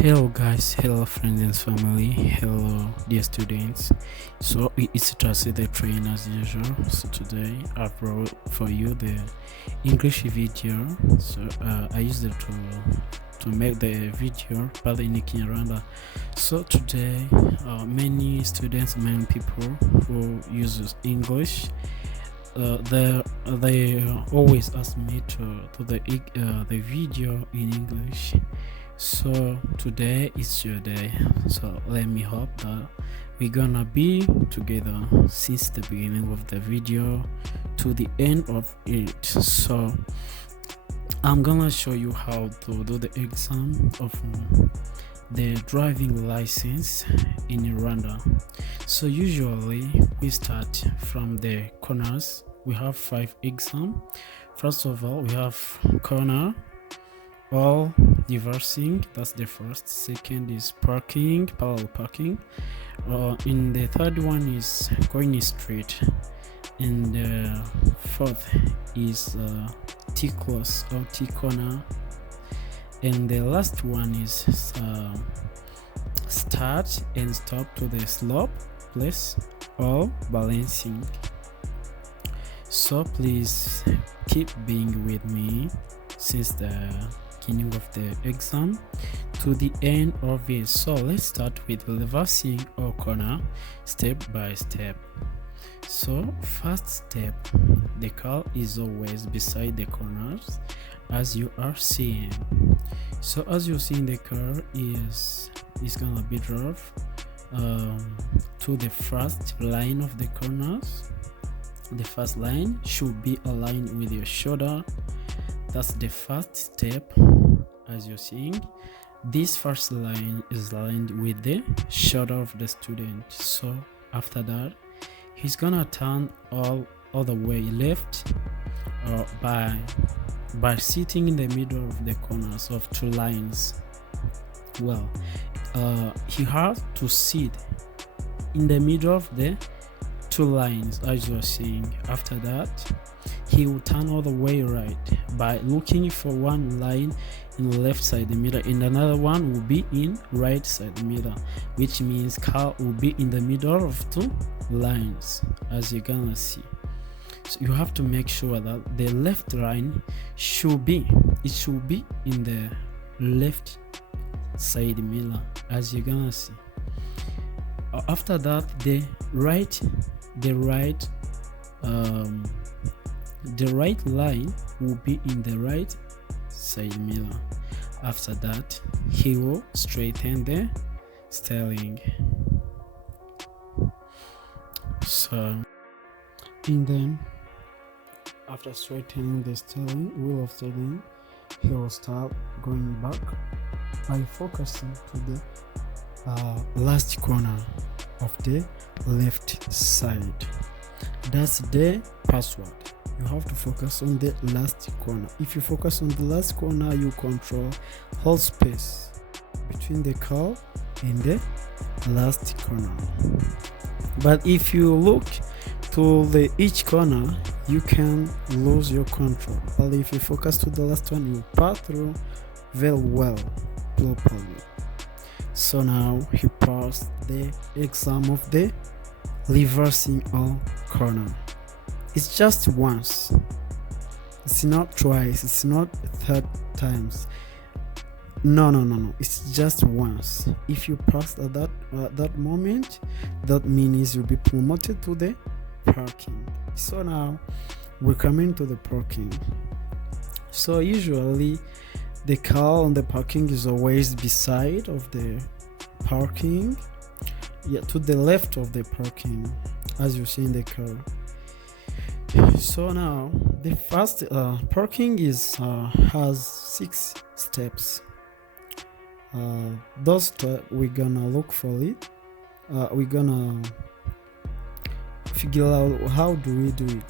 Hello guys, hello friends and family, hello dear students. So it's Trusty the Train as usual. So today I brought for you the English video. So I used it to make the video pale in Kinyarwanda. So today many students, many people who use English, they always ask me to the video in English. So today is your day, so let me hope that we're gonna be together since the beginning of the video to the end of it. So I'm gonna show you how to do the exam of the driving license in Rwanda. So usually we start from the corners. We have 5 exams. First of all, we have corner, all reversing, that's the first. Second is parking, parallel parking. In the third one is going straight, and the fourth is T-close or T-corner, and the last one is start and stop to the slope place or balancing. So please keep being with me since the beginning of the exam to the end of it. So let's start with reversing or corner step by step. So first step, the car is always beside the corners as you are seeing. So as you see, the car is gonna be drove to the first line of the corners. The first line should be aligned with your shoulder. That's the first step. As you're seeing, this first line is aligned with the shoulder of the student. So after that, he's gonna turn all the way left by sitting in the middle of the corners of 2 lines. Well, he has to sit in the middle of the 2 lines as you're seeing. After that, he will turn all the way right by looking for one line in the left side the mirror, and another one will be in right side the mirror, which means car will be in the middle of 2 lines as you're gonna see. So you have to make sure that the left line should be in the left side mirror as you're gonna see. After that, the right line will be in the right side mirror. After that, he will straighten the steering. So, and then after straightening the wheel of steering, he will start going back by focusing to the last corner of the left side. That's the password. You have to focus on the last corner. If you focus on the last corner, you control whole space between the car and the last corner. But if you look to each corner, you can lose your control. But if you focus to the last one, you pass through very well, properly. So now he passed the exam of the reversing all corner. It's just once. It's not twice. It's not 3 times. No. It's just once. If you pass at that moment, that means you'll be promoted to the parking. So now we're coming to the parking. So usually the car on the parking is always beside of the parking, to the left of the parking, as you see in the car. So now the first parking has 6 steps. Those steps we're gonna look for it. We're gonna figure out how do we do it.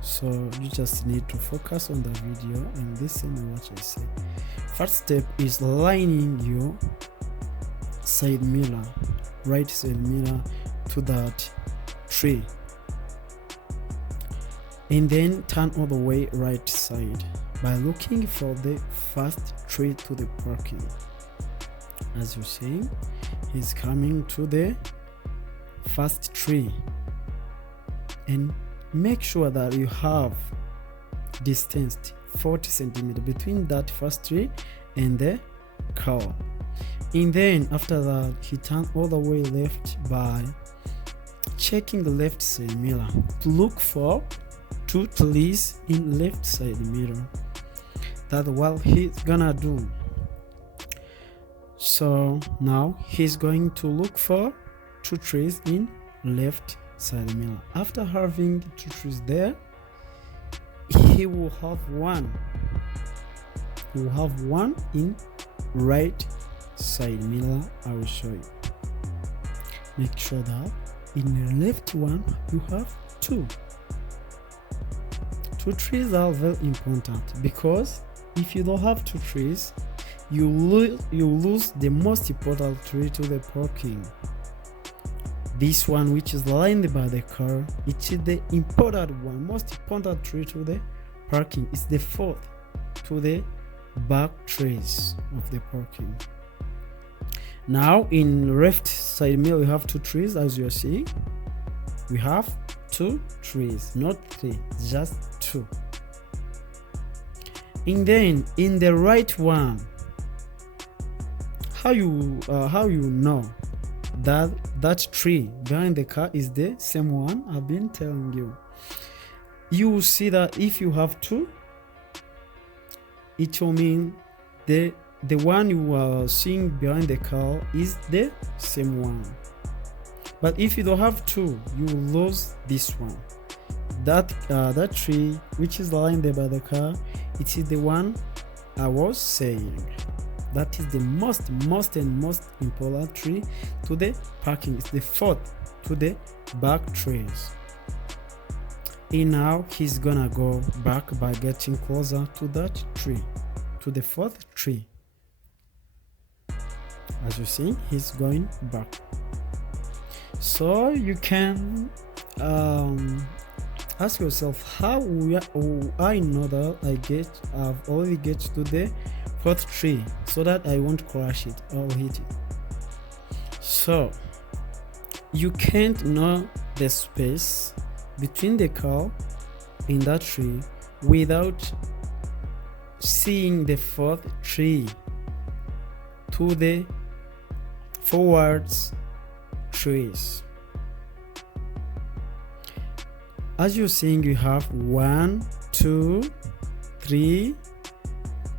So you just need to focus on the video and listen to what I say. First step is lining your side mirror, right side mirror, to that tree, and then turn all the way right side by looking for the first tree to the parking. As you see, he's coming to the first tree, and make sure that you have distanced 40 centimeters between that first tree and the cow. And then after that, he turned all the way left by checking the left side mirror to look for 2 trees in left side mirror. That's what he's gonna do. So now he's going to look for 2 trees in left side mirror. After having 2 trees there, he will have one. He will have one in right side mirror. I will show you. Make sure that in the left one you have 2. 2 trees are very important, because if you don't have 2 trees, you lose the most important tree to the parking. This one, which is lined by the car, it is the important one, most important tree to the parking. It's the 4th to the back trees of the parking. Now in left side mirror we have 2 trees. As you are seeing, we have 2 trees, not 3, just 2. And then in the right one, how you know that tree behind the car is the same one I've been telling you? You will see that if you have 2, it will mean the one you are seeing behind the car is the same one. But if you don't have 2, you will lose this one. That tree which is lined there by the car, it is the one I was saying. That is the most important tree to the parking. It's the 4th to the back trees. And now he's gonna go back by getting closer to that tree, to the 4th tree. As you see, he's going back. So you can ask yourself, how I know that I've already get to the 4th tree so that I won't crash it or hit it. So you can't know the space between the car and that tree without seeing the 4th tree to the forwards trees. As you're seeing, you have 1, 2, 3,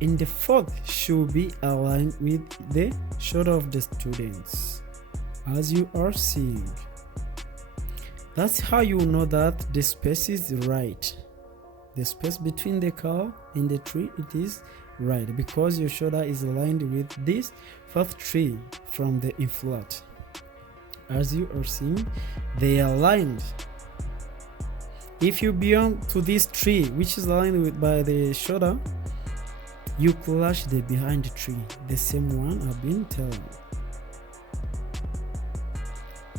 and the 4th should be aligned with the shoulder of the students, as you are seeing. That's how you know that the space is right. The space between the car and the tree, it is right, because your shoulder is aligned with this 4th tree from the inflat. As you are seeing, they are aligned. If you beyond to this tree which is aligned with by the shoulder, you clash the behind the tree, the same one I've been telling you.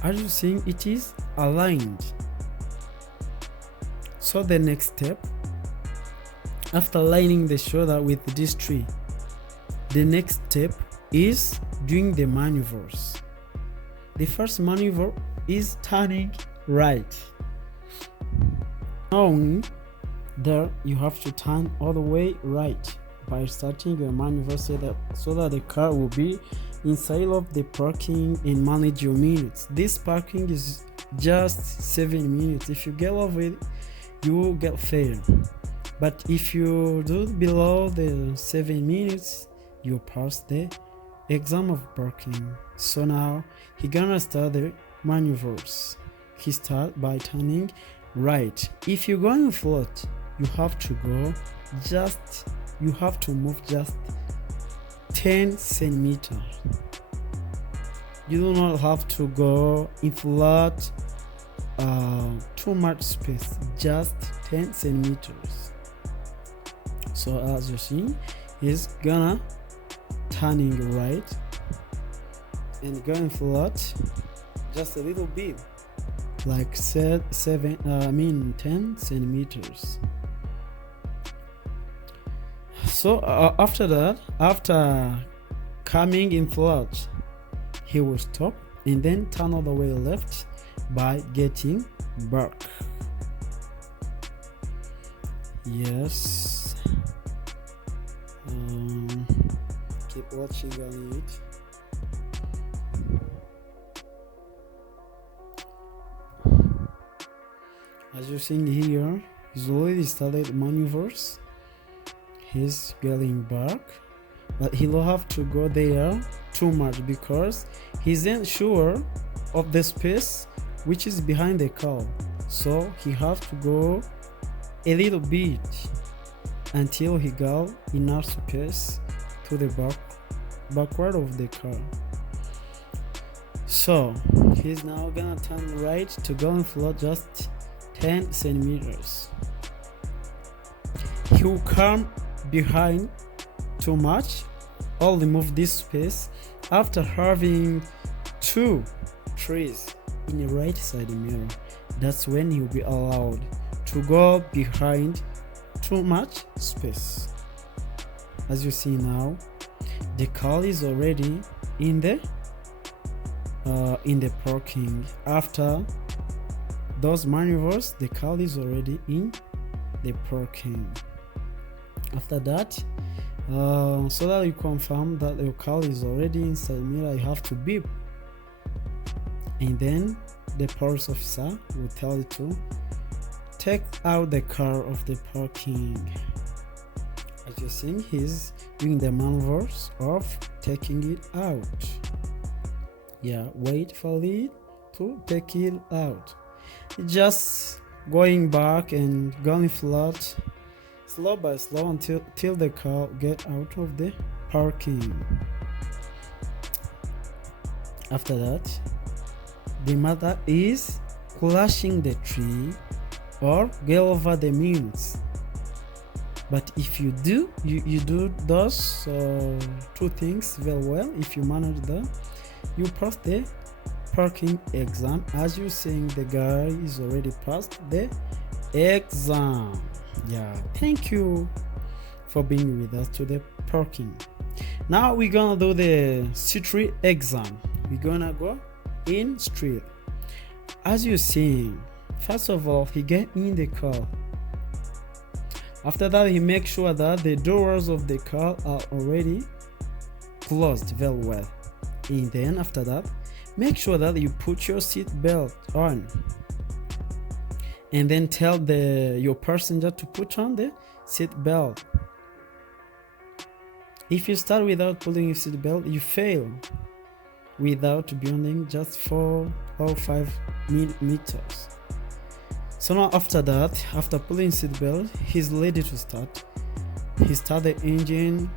As you seeing, it is aligned. So the next step, after aligning the shoulder with this tree, the next step is doing the maneuvers. The first maneuver is turning right. Now there you have to turn all the way right by starting your maneuver so that the car will be inside of the parking and manage your minutes. This parking is just 7 minutes. If you get over it, you will get failed. But if you do below the 7 minutes, you pass the exam of parking. So now he gonna start the maneuvers. He start by turning right. If you're going float, you have to move just 10 centimeters. You do not have to go in flat too much space, just 10 centimeters. So as you see, he's gonna turning right and going flat just a little bit, like 10 centimeters. So after that, after coming in flat, he will stop and then turn all the way left by getting back. Yes. Keep watching on it. As you're seeing here, he's already started maneuvers. He's getting back, but he will have to go there too much because he isn't sure of the space which is behind the car. So he has to go a little bit until he got enough space to the backward of the car. So he's now gonna turn right to go in floor just 10 centimeters. He will come behind too much or remove this space after having 2 trees in the right side mirror. That's when he'll be allowed to go behind too much space. As you see now, the car is already in the parking. After those maneuvers, the car is already in the parking. After that, so that you confirm that your car is already inside mirror, you have to beep, and then the police officer will tell you to take out the car of the parking. As you're seeing, he's doing the maneuvers of taking it out. Yeah, wait for it to take it out. Just going back and going flat, slow by slow, until the car get out of the parking. After that, the matter is clashing the tree or get over the means. But if you do those 2 things very well, if you manage that, you pass the parking exam. As you're seeing, the guy is already passed the exam. Yeah, thank you for being with us to the parking. Now we're gonna do the street exam. We're gonna go in street. As you're seeing, first of all, he get in the car. After that, he makes sure that the doors of the car are already closed very well. And then after that, make sure that you put your seat belt on. And then tell your passenger to put on the seat belt. If you start without putting your seat belt, you fail without beyonding just 4 or 5 meters. So now after that, after pulling seat belt, he's ready to start. He start the engine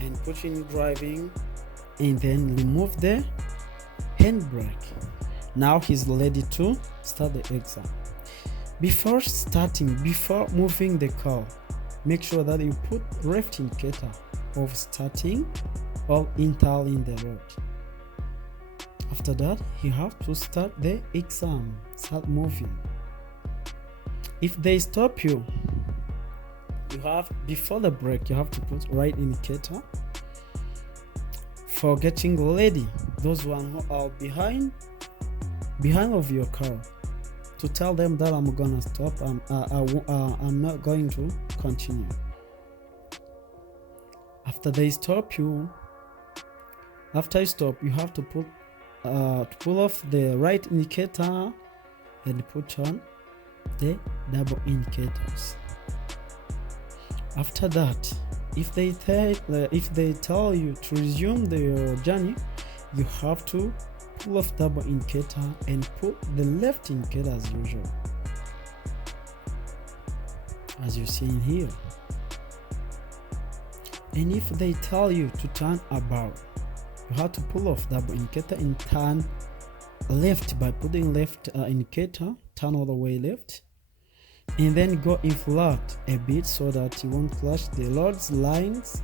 and pushing driving, and then remove the handbrake. Now he's ready to start the exam. Before moving the car, make sure that you put left indicator of starting or entering the road. After that, you have to start the exam, start moving. If they stop you, before the break, you have to put right indicator for getting ready. Those one who are behind of your car, to tell them that I'm gonna stop. I'm not going to continue. After they stop you, after you stop, you have to pull off the right indicator and put on the double indicators. After that, if they tell you to resume your journey, you have to pull off double indicator and put the left indicator as usual, as you see in here. And if they tell you to turn about, you have to pull off double indicator and turn left by putting left indicator, turn all the way left, and then go in flat a bit so that you won't clash the road's lines.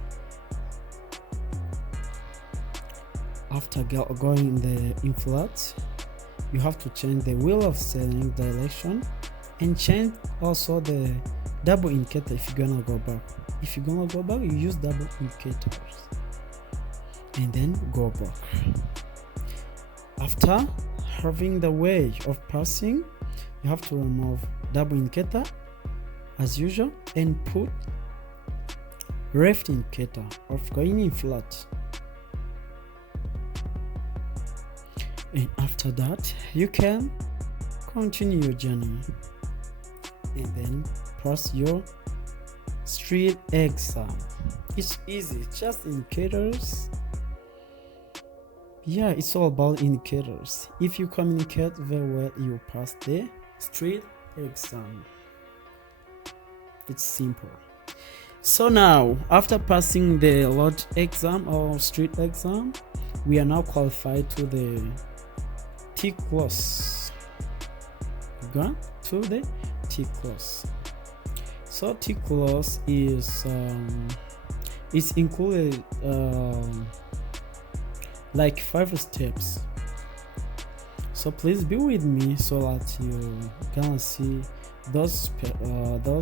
After going in flat, you have to change the wheel of steering direction and change also the double indicator if you're gonna go back. If you're gonna go back, you use double indicators. and then go back. After having the way of passing, you have to remove double indicator as usual and put left indicator of going in flat. And after that, you can continue your journey and then pass your street exam. It's easy, just indicators. Yeah, it's all about indicators. If you communicate very well, you pass the street exam. It's simple. So now, after passing the road exam or street exam, we are now qualified to the T class. Go to the T class. So T class is it's included like 5 steps. So please be with me so that you can see those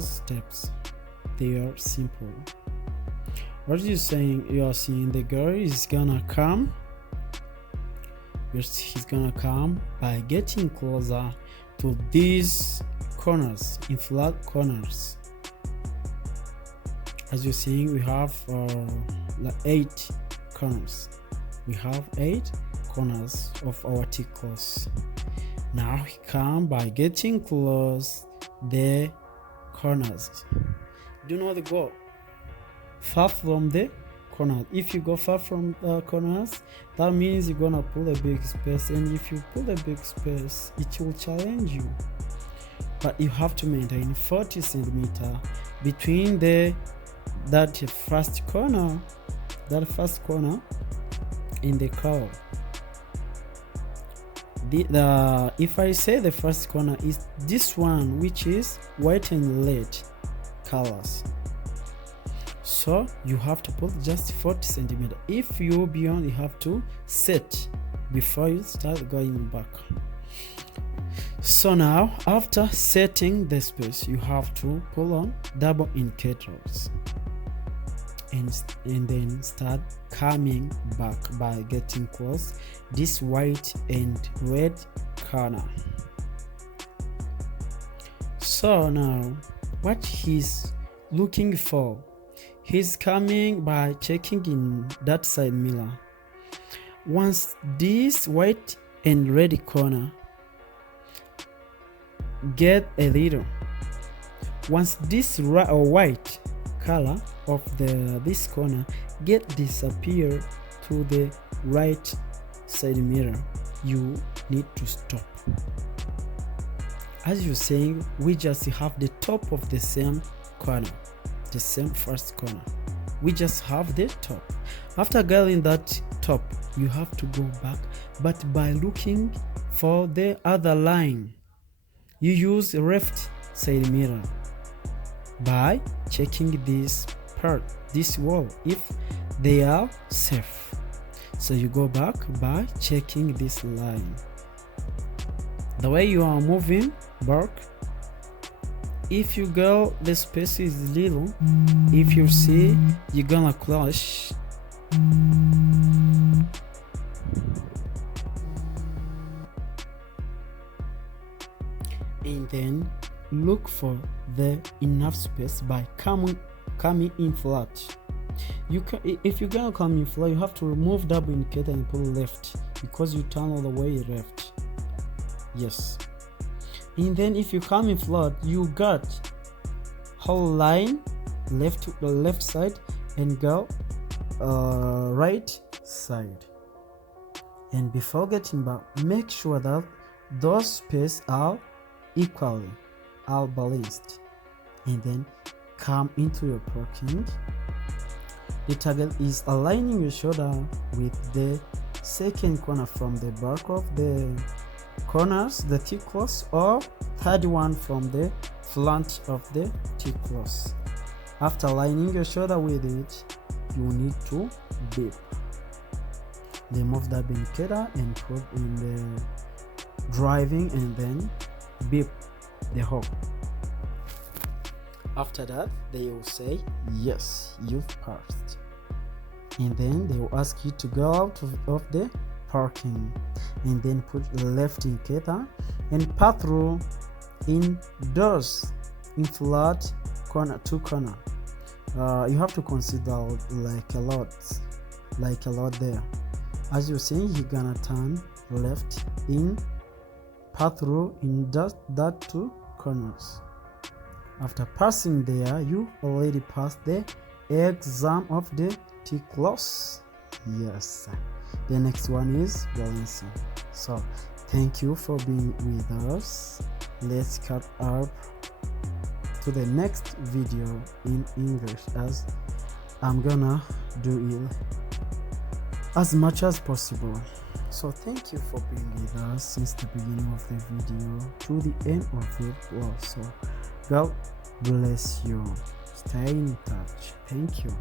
steps. They are simple. What are you saying? You are seeing the girl is gonna come. He's gonna come by getting closer to these corners, in flat corners. As you're seeing, we have like 8 corners. We have 8 corners of our T class. Now he come by getting close the corners. Do not go far from the corners. If you go far from the corners, that means you're gonna pull a big space, and if you pull a big space, it will challenge you. But you have to maintain 40 centimeters between that first corner in the curl. If I say the first corner is this one, which is white and red colors, so you have to put just 40 centimeters. If you beyond, you have to set before you start going back. So now, after setting the space, you have to pull on double indicators and then start coming back by getting close this white and red corner. So now, what he's looking for, he's coming by checking in that side mirror. Once this white and red corner get a little, once this white color of this corner get disappear to the right side mirror, you need to stop. As you're saying, we just have the top of the same corner, the same first corner. We just have the top. After getting that top, you have to go back, but by looking for the other line. You use left side mirror by checking this part, this wall, if they are safe. So you go back by checking this line. The way you are moving back, if you go, the space is little. If you see, you're gonna clash. And then look for the enough space by coming in flat. You can, if you're gonna come in flat, you have to remove double indicator and pull left, because you turn all the way left. Yes. And then if you come in flat, you got whole line left to the left side and go right side. And before getting back, make sure that those spaces are equally balanced, and then come into your parking. The target is aligning your shoulder with the second corner from the back of the corners, the T-cross, or third one from the front of the T-cross. After aligning your shoulder with it, you need to beep. Remove the indicator and put in the driving, and then beep the horn. After that, they will say, yes, you've passed. and then they will ask you to go out of the parking, and then put left indicator and pass through indoors in flat corner to corner. You have to consider like a lot there. As you're saying, you're gonna turn left in pass through in that two corners. After passing there, you already passed the exam of the T-class. Yes, the next one is balancing. So thank you for being with us. Let's cut up to the next video in English, as I'm gonna do it as much as possible. So thank you for being with us since the beginning of the video to the end of it. Well, so God bless you. Stay in touch. Thank you.